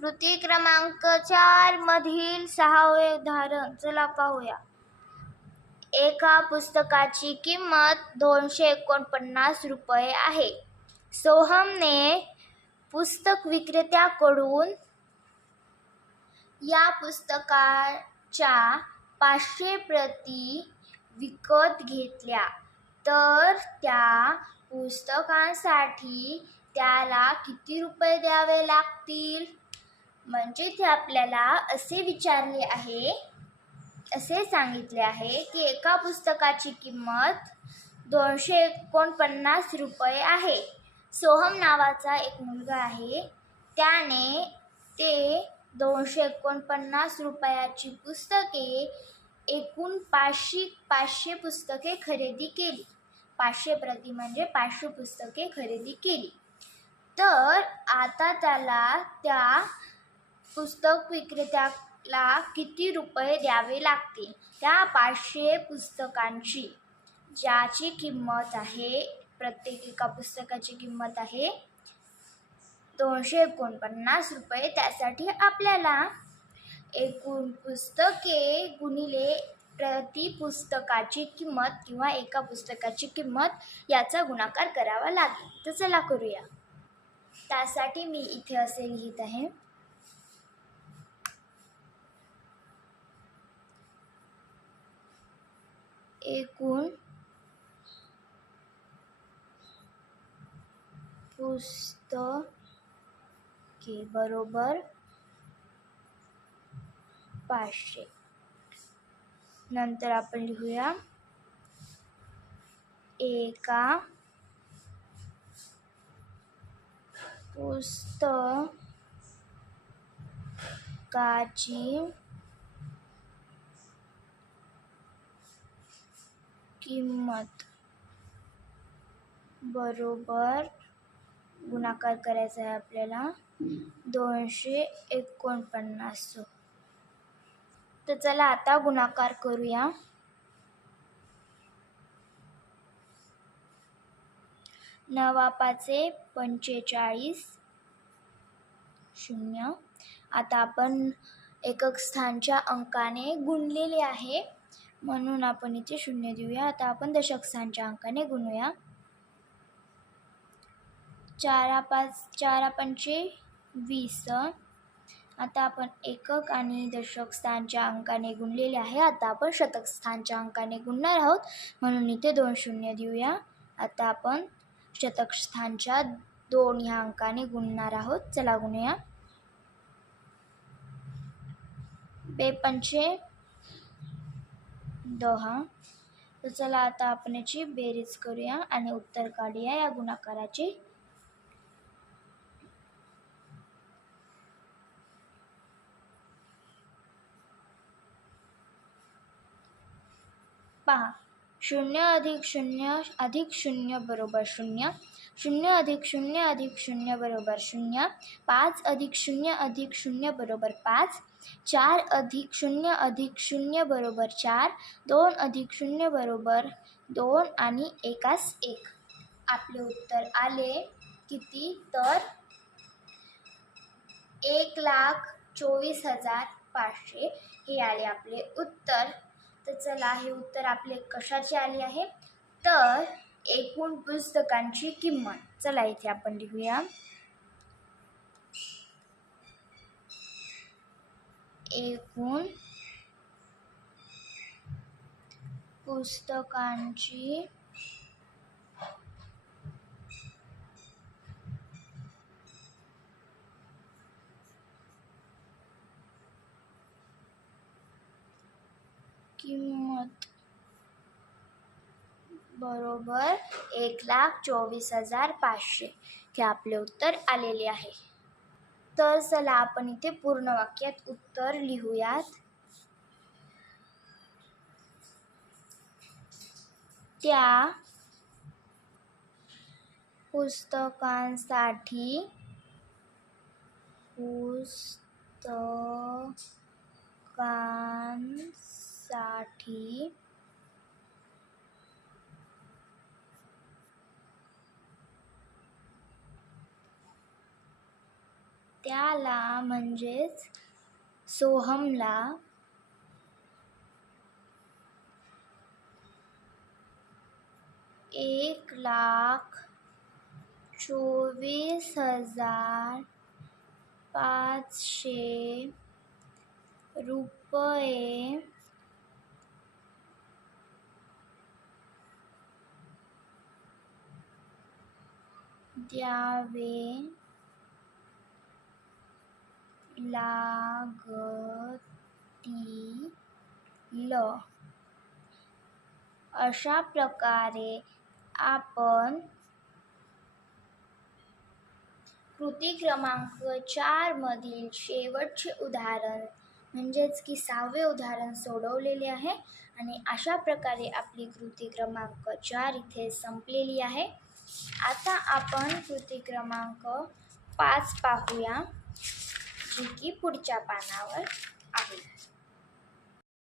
कृती क्रमांक 4 मधील 6वे उदाहरण चला पाहूया. एका पुस्तकाची किंमत 249 रुपये आहे. सोहमने पुस्तक विक्रेत्याकडून या पुस्तकाच्या 500 प्रती विकत घेतल्या तर त्या पुस्तकांसाठी त्याला किती रुपये द्यावे लागतील. म्हणजे ते आपल्याला असे सांगितले आहे की एका पुस्तकाची किंमत 249 रुपये आहे. सोहम नावाचा एक मुलगा आहे. त्याने ते 249 रुपयाची पुस्तके एकूण 500 पुस्तके खरेदी केली. 500 प्रती म्हणजे 500 पुस्तके खरेदी केली. तर आता त्याला त्या पुस्तक विक्रेत्याला किती रुपये द्यावे लागतील. त्या 500 पुस्तकांची ज्याची किंमत आहे, प्रत्येक एका पुस्तकाची किंमत आहे 249 रुपये. त्यासाठी आपल्याला एकूण पुस्तके गुणिले प्रति पुस्तकाची किंमत किंवा एका पुस्तकाची किंमत याचा गुणाकार करावा लागेल. तर चला करूया. त्यासाठी मी इथे असे लिहित आहे. एकूण पुस्तके बरोबर 500. नंतर आपण लिहूया एका पुस्तकाची किंमत बरोबर गुणाकार करायचा आहे आपल्याला 249. तर चला आता गुणाकार करूया. 9 45 0. आता आपण एकक स्थानच्या अंकाने गुणलेले आहे म्हणून आपण इथे 0 देऊया. आता आपण दशक स्थानच्या अंकाने गुणूया. 4 पंचे 20. आता आपण एकक आणि दशक स्थानच्या अंकाने गुणलेले आहे. आता आपण शतक स्थानच्या अंकाने गुणणार आहोत म्हणून इथे 2 शून्य देऊया. आता आपण शतक स्थानच्या 2 ह्या अंकाने गुणणार आहोत. चला गुणूया. 2 पंचे 10. तर चला आता आपण याची बेरीज करूया आणि उत्तर काढूया या गुणाकाराचे. पहा, 0 अधिक 0 अधिक 0 बरोबर 0. 0 अधिक 0 अधिक 0 बरोबर 0. 5 अधिक 0 अधिक 0 बरोबर 5. 4 अधिक 0 अधिक 0 बरोबर 4. 2 अधिक 0 बरोबर 2 आणि एकास 1. आपले उत्तर आले किती तर 1,24,500 हे आले आपले उत्तर. तर चला हे उत्तर आपले कशाचे आले आहे तर एकूण पुस्तकांची किंमत. चला इथे आपण लिहूया एकूण पुस्तकांची किंमत बरोबर 1,24,500 हे आपले उत्तर आलेले आहे. तर चला आपण इथे पूर्ण वाक्यात उत्तर लिहूयात. त्या पुस्तकांसाठी त्याला म्हणजेच सोहमला 1,24,500 रुपये द्यावे लागतील. अशा प्रकारे आपण कृती क्रमांक 4 मधील शेवटचे उदाहरण म्हणजेच की 6वे उदाहरण सोडवलेले आहे आणि अशा प्रकारे आपली कृती क्रमांक 4 इथे संपलेली आहे. आता आपण कृती क्रमांक 5 पाहूया, जी की पुढच्या पानावर आहे.